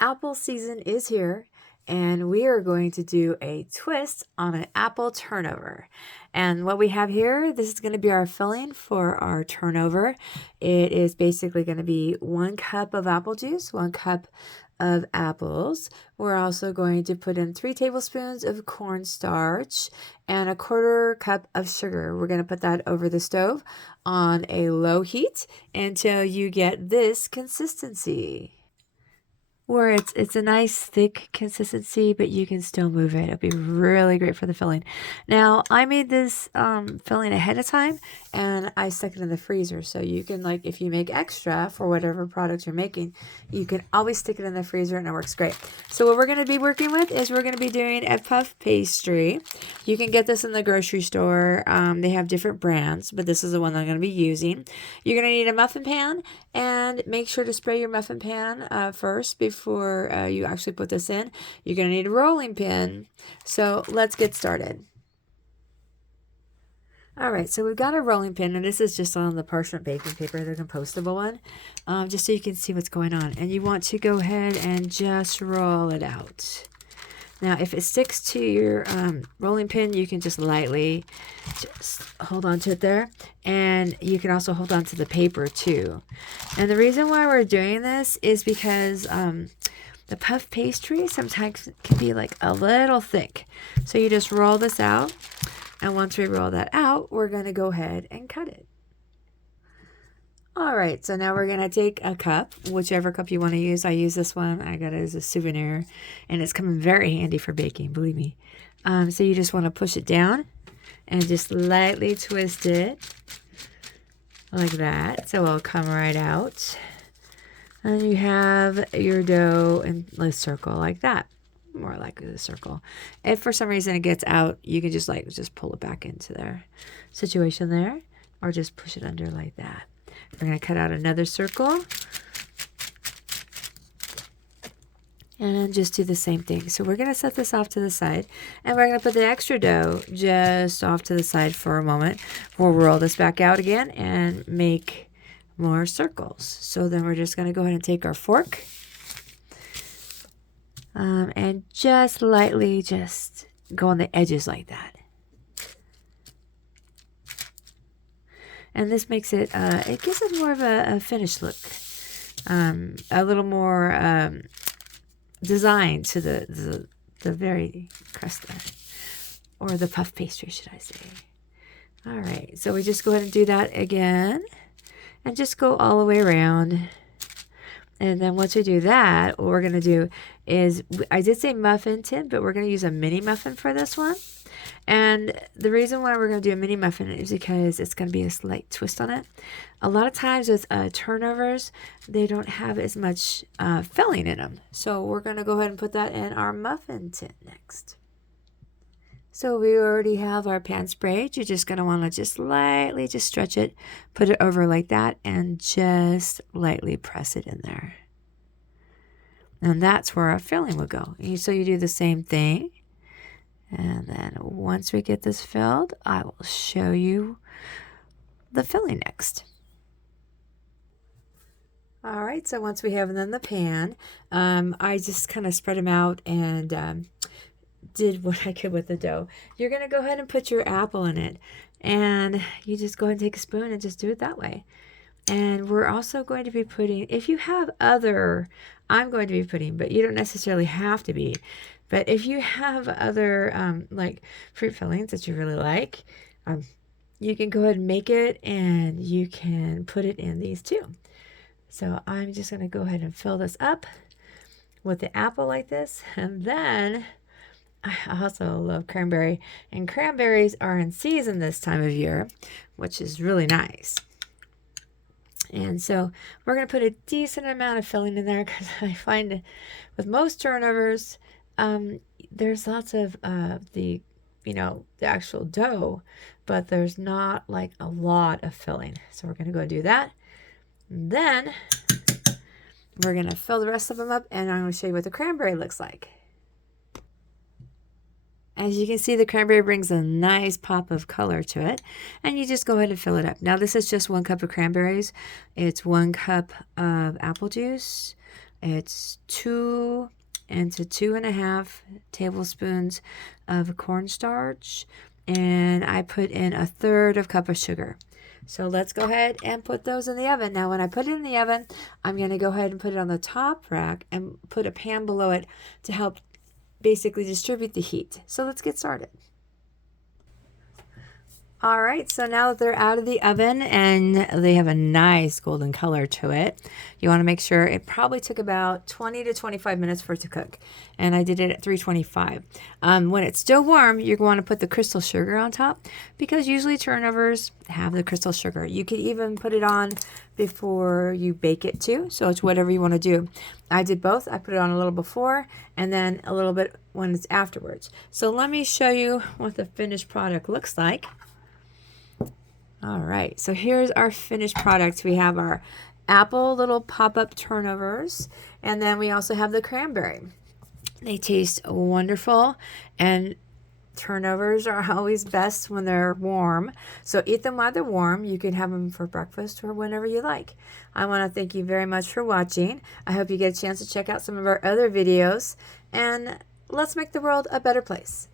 Apple season is here, and we are going to do a twist on an apple turnover. And what we have here, this is going to be our filling for our turnover. It is basically going to be 1 cup of apple juice, 1 cup of apples. We're also going to put in 3 tablespoons of cornstarch and 1/4 cup of sugar. We're going to put that over the stove on a low heat until you get this consistency, where it's a nice thick consistency, but you can still move it. It'll be really great for the filling. Now, I made this filling ahead of time, and I stuck it in the freezer. So you can, like, if you make extra for whatever product you're making, you can always stick it in the freezer, and it works great. So what we're going to be working with is we're going to be doing a puff pastry. You can get this in the grocery store. They have different brands, but this is the one I'm going to be using. You're going to need a muffin pan, and make sure to spray your muffin pan first before you actually put this in. You're going to need a rolling pin. So let's get started. All right, so we've got a rolling pin, and this is just on the parchment baking paper, the compostable one, just so you can see what's going on. And you want to go ahead and just roll it out. Now, if it sticks to your rolling pin, you can just lightly just hold on to it there. And you can also hold on to the paper too. And the reason why we're doing this is because the puff pastry sometimes can be like a little thick. So you just roll this out. And once we roll that out, we're going to go ahead and cut it. All right, so now we're going to take a cup, whichever cup you want to use. I use this one. I got it as a souvenir, and it's coming very handy for baking, believe me. So you just want to push it down and just lightly twist it like that, so it'll come right out. And you have your dough in a circle like that, more like a circle. If for some reason it gets out, you can just pull it back into their situation there, or just push it under like that. We're going to cut out another circle and just do the same thing. So we're going to set this off to the side, and we're going to put the extra dough just off to the side for a moment. We'll roll this back out again and make more circles. So then we're just going to go ahead and take our fork and just lightly just go on the edges like that. And this makes it, it gives it more of a finished look, a little more design to the very crust, or the puff pastry, should I say. All right, so we just go ahead and do that again, and just go all the way around. And then once we do that, what we're going to do is, I did say muffin tin, but we're going to use a mini muffin for this one. And the reason why we're going to do a mini muffin is because it's going to be a slight twist on it. A lot of times with turnovers, they don't have as much filling in them. So we're going to go ahead and put that in our muffin tin next. So we already have our pan sprayed. You're just going to want to just lightly just stretch it, put it over like that, and just lightly press it in there. And that's where our filling will go. So you do the same thing. And then once we get this filled, I will show you the filling next. All right, so once we have them in the pan, I just kind of spread them out and did what I could with the dough. You're going to go ahead and put your apple in it, and you just go ahead and take a spoon and just do it that way. And we're also going to be putting, if you have other, I'm going to be putting, but you don't necessarily have to be, but if you have other like fruit fillings that you really like, you can go ahead and make it, and you can put it in these too. So I'm just going to go ahead and fill this up with the apple like this. And then I also love cranberry, and cranberries are in season this time of year, which is really nice. And so we're going to put a decent amount of filling in there, because I find with most turnovers, there's lots of the actual dough, but there's not like a lot of filling. So we're going to go do that. And then we're going to fill the rest of them up, and I'm going to show you what the cranberry looks like. As you can see, the cranberry brings a nice pop of color to it, and you just go ahead and fill it up. Now, this is just 1 cup of cranberries. It's 1 cup of apple juice, It's 2 to 2.5 tablespoons of cornstarch, and I put in 1/3 cup of sugar. So let's go ahead and put those in the oven. Now when I put it in the oven, I'm going to go ahead and put it on the top rack and put a pan below it to help basically distribute the heat. So let's get started. All right, so now that they're out of the oven and they have a nice golden color to it, you want to make sure it probably took about 20 to 25 minutes for it to cook. And I did it at 325. When it's still warm, you're going to put the crystal sugar on top because usually turnovers have the crystal sugar. You could even put it on before you bake it too, so it's whatever you want to do. I did both. I put it on a little before and then a little bit when it's afterwards. So let me show you what the finished product looks like. All right, so here's our finished product. We have our apple little pop-up turnovers, and then we also have the cranberry. They taste wonderful, and turnovers are always best when they're warm. So eat them while they're warm. You can have them for breakfast or whenever you like. I want to thank you very much for watching. I hope you get a chance to check out some of our other videos, and let's make the world a better place.